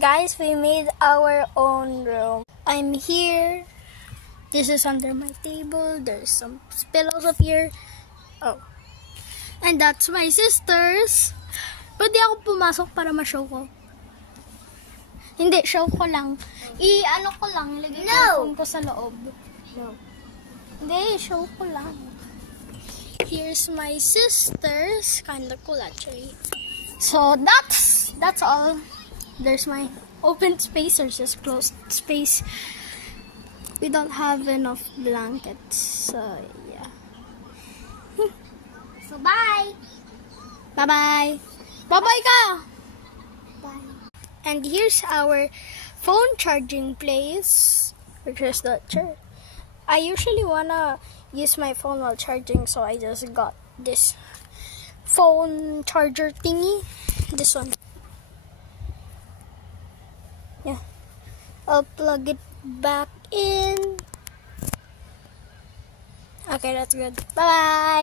Guys, we made our own room. I'm here. This is under my table. There's some pillows up here. Oh. And that's my sisters. Pwede ako pumasok para ma-show ko. Hindi, show ko lang. I-ano ko lang, ilagay ko yung phone ko sa loob. No. Hindi, show ko lang. Here's my sisters. Kinda cool actually. So that's all. There's my open space. There's just closed space. We don't have enough blankets. So yeah. So bye. Bye-bye. Bye-bye ka! Bye. And here's our phone charging place, which is the chair. I usually wanna use my phone while charging, so I just got this phone charger thingy. This one. Yeah. I'll plug it back in. Okay, that's good. Bye-bye.